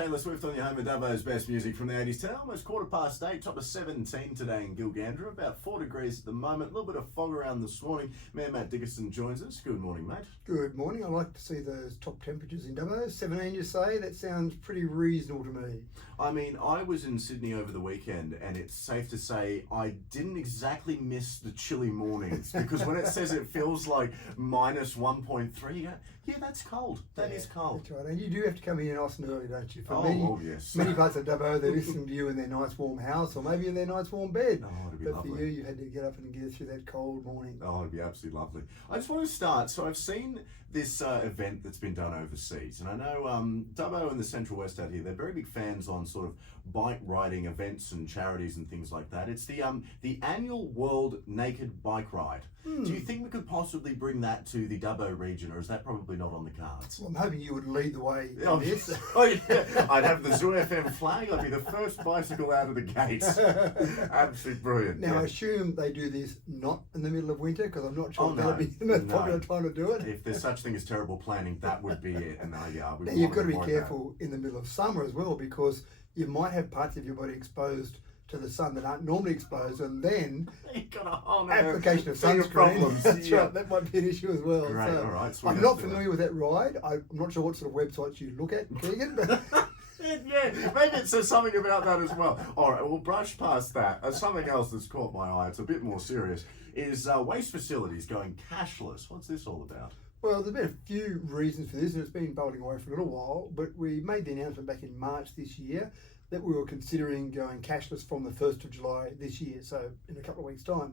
Taylor Swift on your home of Dubbo's best music from the 80s. Today, almost 8:15, top of 17 today in Gilgandra. About 4 degrees at the moment. A little bit of fog around this morning. Mayor Matt Dickerson joins us. Good morning, mate. Good morning. I like to see those top temperatures in Dubbo. 17, you say? That sounds pretty reasonable to me. I mean, I was in Sydney over the weekend, and it's safe to say I didn't exactly miss the chilly mornings, because when it says it feels like minus 1.3, you go, yeah, that's cold. That is cold. That's right. And you do have to come in nice and early, don't you? For Yes. Many parts of Dubbo, they're listening to you in their nice warm house, or maybe in their nice warm bed. Oh, it'd be but lovely. for you had to get up and get through that cold morning. Oh, it'd be absolutely lovely. I just want to start. So I've seen this event that's been done overseas, and I know Dubbo and the Central West out here, they're very big fans on sort of bike riding events and charities and things like that. It's the annual World Naked Bike Ride. Do you think we could possibly bring that to the Dubbo region, or is that probably not on the cards? Well, I'm hoping you would lead the way in this. Oh, yeah. I'd have the Zoo FM flag. I'd be the first bicycle out of the gates. Absolutely brilliant. Now, yeah. I assume they do this not in the middle of winter, because I'm not sure no, that'd be the most popular time to do it. If there's such thing as terrible planning, that would be it. And Now, you've got to be careful in the middle of summer as well, because you might have parts of your body exposed to the sun that aren't normally exposed, and then you've got a whole application of thing sunscreen. problems. That's Yeah. right, that might be an issue as well. Great, So, all right. Sweet. I'm not familiar with that ride. I'm not sure what sort of websites you look at, Keegan, but Yeah, maybe it says something about that as well. All right, we'll brush past that. Something else that's caught my eye, it's a bit more serious, is waste facilities going cashless. What's this all about? well, there's been a few reasons for this, and it's been bubbling away for a little while, but we made the announcement back in March this year that we were considering going cashless from the 1st of July this year, so in a couple of weeks' time.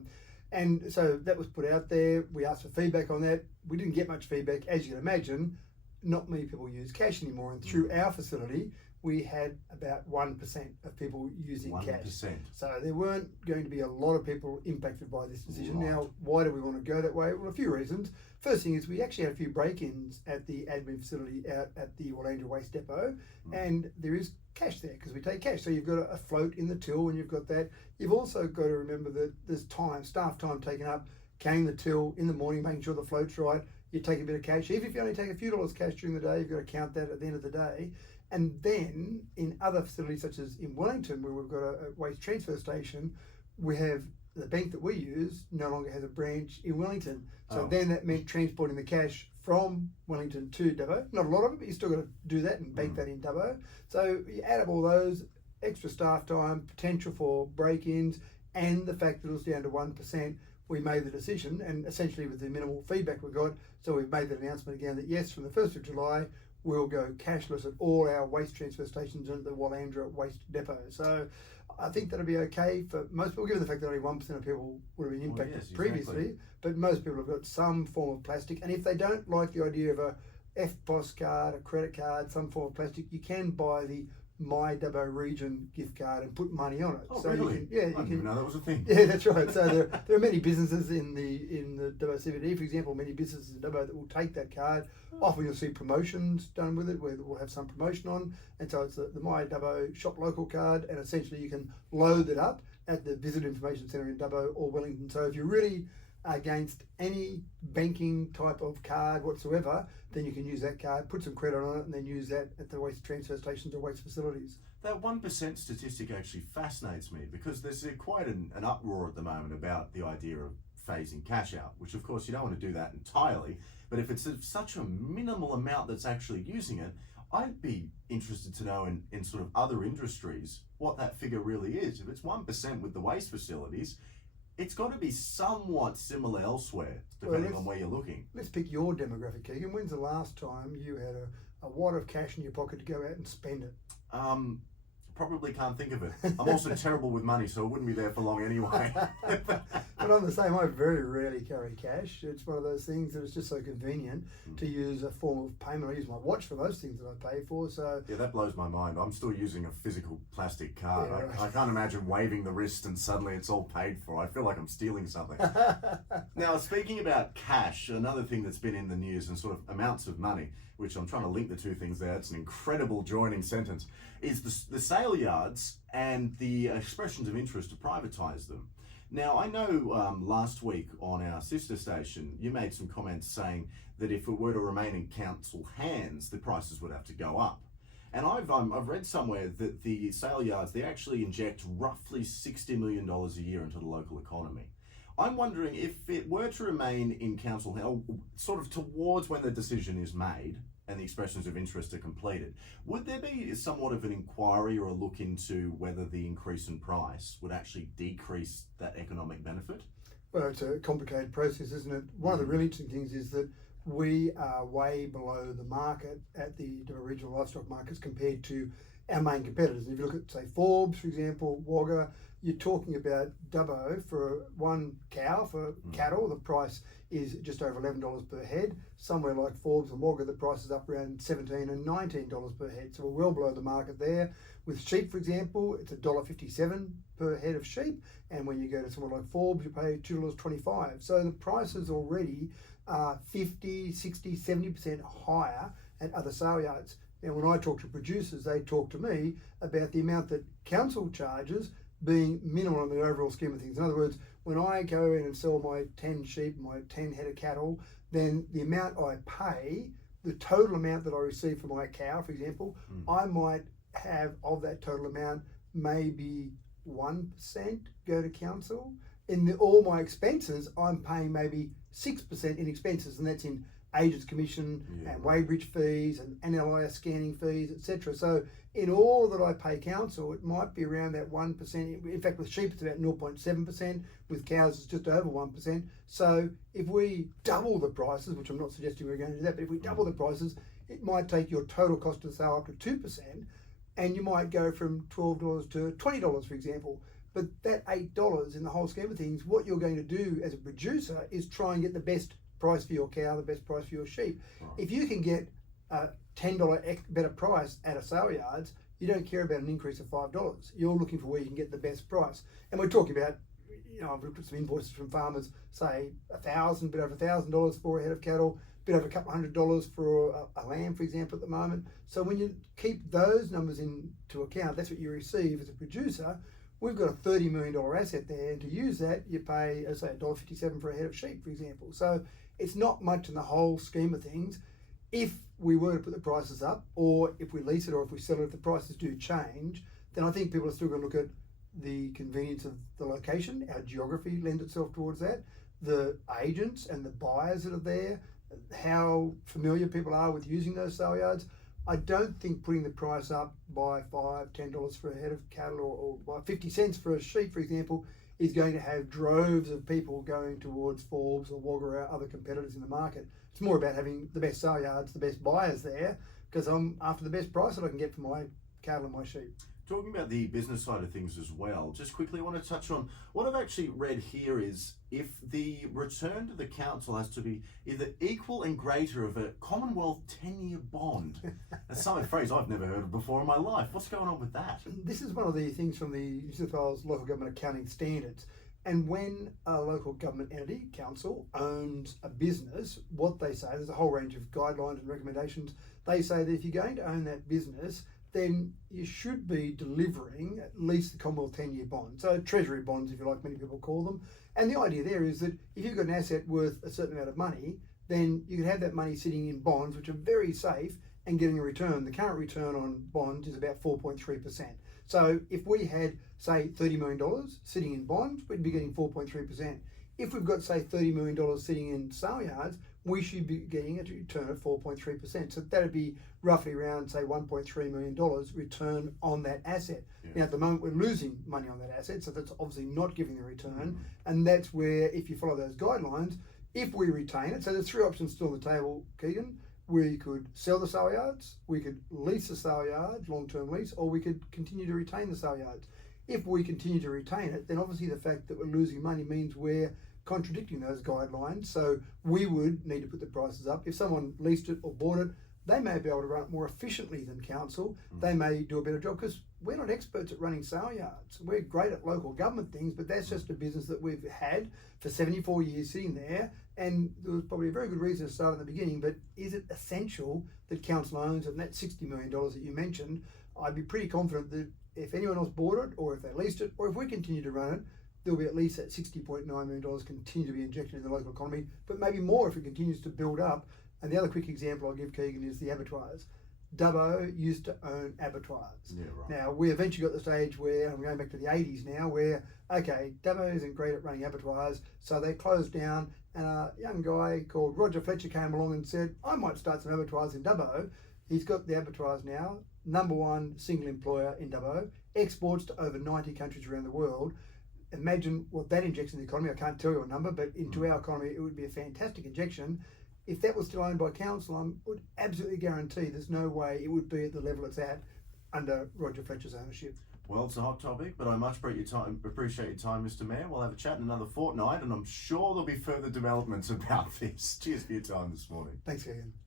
And so that was put out there. We asked for feedback on that. We didn't get much feedback. As you can imagine, not many people use cash anymore, and through our facility, we had about 1% of people using 1%. cash. So there weren't going to be a lot of people impacted by this decision. Right. Now, why do we want to go that way? Well, a few reasons. First thing is we actually had a few break-ins at the admin facility out at the Wallandra Waste Depot, and there is cash there because we take cash. So you've got a float in the till, and you've got that. You've also got to remember that there's staff time taken up, carrying the till in the morning, making sure the float's right. You take a bit of cash. Even if you only take a few dollars cash during the day, you've got to count that at the end of the day. And then in other facilities, such as in Wellington, where we've got a waste transfer station, we have the bank that we use no longer has a branch in Wellington. So then that meant transporting the cash from Wellington to Dubbo. Not a lot of it, but you still got to do that and bank that in Dubbo. So you add up all those, extra staff time, potential for break-ins, and the fact that it was down to 1%, we made the decision, and essentially with the minimal feedback we got, so we've made the announcement again that yes, from the 1st of July, we'll go cashless at all our waste transfer stations and the Wallandra Waste Depot. So I think that'll be okay for most people, given the fact that only 1% of people would have been impacted previously, but most people have got some form of plastic. And if they don't like the idea of a FPOS card, a credit card, some form of plastic, you can buy the My Dubbo Region gift card and put money on it. Oh, so really? you can, I didn't even know that was a thing. Yeah, that's right. So there are many businesses in the Dubbo CBD, for example, many businesses in Dubbo that will take that card. Often you'll see promotions done with it, where we'll have some promotion on, and so it's the My Dubbo Shop Local card, and essentially you can load it up at the Visit Information Centre in Dubbo or Wellington. So if you're really against any banking type of card whatsoever, then you can use that card, put some credit on it, and then use that at the waste transfer stations or waste facilities. That 1% statistic actually fascinates me, because there's quite an uproar at the moment about the idea of phasing cash out, which of course you don't want to do that entirely, but if it's such a minimal amount that's actually using it, I'd be interested to know in sort of other industries what that figure really is. If it's 1% with the waste facilities, it's got to be somewhat similar elsewhere, depending on where you're looking. Let's pick your demographic, Keegan. When's the last time you had a wad of cash in your pocket to go out and spend it? Probably can't think of it. I'm also terrible with money, so it wouldn't be there for long anyway. But I'm the same. I very rarely carry cash. It's one of those things that it's just so convenient to use a form of payment. I use my watch for most things that I pay for. So yeah, that blows my mind. I'm still using a physical plastic card. Yeah, right. I can't imagine waving the wrist and suddenly it's all paid for. I feel like I'm stealing something. Now, speaking about cash, another thing that's been in the news and sort of amounts of money, which I'm trying to link the two things there, it's an incredible joining sentence, is the sale yards and the expressions of interest to privatise them. Now, I know last week on our sister station, you made some comments saying that if it were to remain in council hands, the prices would have to go up. And I've read somewhere that the sale yards, they actually inject roughly $60 million a year into the local economy. I'm wondering if it were to remain in council held, sort of towards when the decision is made and the expressions of interest are completed, would there be somewhat of an inquiry or a look into whether the increase in price would actually decrease that economic benefit? Well, it's a complicated process, isn't it? One of the really interesting things is that we are way below the market at the regional livestock markets compared to our main competitors. And if you look at, say, Forbes, for example, Wagga, you're talking about Dubbo for one cow for cattle. The price is just over $11 per head. Somewhere like Forbes and Wagga, the price is up around $17 and $19 per head. So we're well below the market there. With sheep, for example, it's $1.57 per head of sheep. And when you go to somewhere like Forbes, you pay $2.25. So the prices already are 50, 60, 70% higher at other sale yards. Now, when I talk to producers, they talk to me about the amount that council charges being minimal in the overall scheme of things. In other words, when I go in and sell my 10 sheep, my 10 head of cattle, then the amount I pay, the total amount that I receive for my cow, for example, I might have of that total amount, maybe 1% go to council. In all my expenses, I'm paying maybe 6% in expenses, and that's in agents commission and weighbridge fees and NLIS scanning fees, etc. So in all that I pay council, it might be around that 1%. In fact, with sheep, it's about 0.7%. With cows, it's just over 1%. So if we double the prices, which I'm not suggesting we're going to do that, but if we double the prices, it might take your total cost of sale up to 2%, and you might go from $12 to $20, for example. But that $8 in the whole scheme of things, what you're going to do as a producer is try and get the best price for your cow, the best price for your sheep. Right. If you can get a $10 better price at a sale yards, you don't care about an increase of $5. You're looking for where you can get the best price. And we're talking about, I've looked at some invoices from farmers, say $1,000, bit over $1,000 for a head of cattle, bit over a couple $100 for a lamb, for example, at the moment. So when you keep those numbers into account, that's what you receive as a producer. We've got a $30 million asset there, and to use that, you pay, say, $1.57 for a head of sheep, for example. So it's not much in the whole scheme of things. If we were to put the prices up, or if we lease it, or if we sell it, if the prices do change, then I think people are still going to look at the convenience of the location. Our geography lends itself towards that. The agents and the buyers that are there, how familiar people are with using those sale yards. I don't think putting the price up by $5, $10 for a head of cattle, or by 50 cents for a sheep, for example, is going to have droves of people going towards Forbes or Wagga or other competitors in the market. It's more about having the best sale yards, the best buyers there, because I'm after the best price that I can get for my cattle and my sheep. Talking about the business side of things as well, just quickly I want to touch on what I've actually read here is if the return to the council has to be either equal and greater of a Commonwealth 10-year bond. That's some phrase I've never heard of before in my life. What's going on with that? This is one of the things from the New South Wales Local Government Accounting Standards. And when a local government entity, council, owns a business, what they say, there's a whole range of guidelines and recommendations. They say that if you're going to own that business, then you should be delivering at least the Commonwealth 10-year bond. So treasury bonds, if you like, many people call them. And the idea there is that if you've got an asset worth a certain amount of money, then you can have that money sitting in bonds, which are very safe, and getting a return. The current return on bonds is about 4.3%. So if we had, say, $30 million sitting in bonds, we'd be getting 4.3%. If we've got, say, $30 million sitting in sale yards, we should be getting a return of 4.3%. So that'd be roughly around, say, $1.3 million return on that asset. Yeah. Now, at the moment, we're losing money on that asset, so that's obviously not giving the return. And that's where, if you follow those guidelines, if we retain it, so there's three options still on the table, Keegan. We could sell the sale yards, we could lease the sale yards, long-term lease, or we could continue to retain the sale yards. If we continue to retain it, then obviously the fact that we're losing money means we're contradicting those guidelines. So we would need to put the prices up. If someone leased it or bought it, they may be able to run it more efficiently than council. They may do a better job, because we're not experts at running sale yards. We're great at local government things, but that's just a business that we've had for 74 years sitting there. And there was probably a very good reason to start in the beginning, but is it essential that council owns it? And that $60 million that you mentioned, I'd be pretty confident that if anyone else bought it, or if they leased it, or if we continue to run it, there'll be at least that $60.9 million continue to be injected in the local economy, but maybe more if it continues to build up. And the other quick example I'll give, Keegan, is the abattoirs. Dubbo used to own abattoirs. Yeah, right. Now, we eventually got to the stage where, I'm going back to the 80s now, where, okay, Dubbo isn't great at running abattoirs, so they closed down, and a young guy called Roger Fletcher came along and said, I might start some abattoirs in Dubbo. He's got the abattoirs now, #1 single employer in Dubbo, exports to over 90 countries around the world. Imagine what that injects in the economy. I can't tell you a number, but into our economy, it would be a fantastic injection. If that was still owned by council, I would absolutely guarantee there's no way it would be at the level it's at under Roger Fletcher's ownership. Well, it's a hot topic, but I much appreciate your time, Mr. Mayor. We'll have a chat in another fortnight, and I'm sure there'll be further developments about this. Cheers for your time this morning. Thanks, Keegan.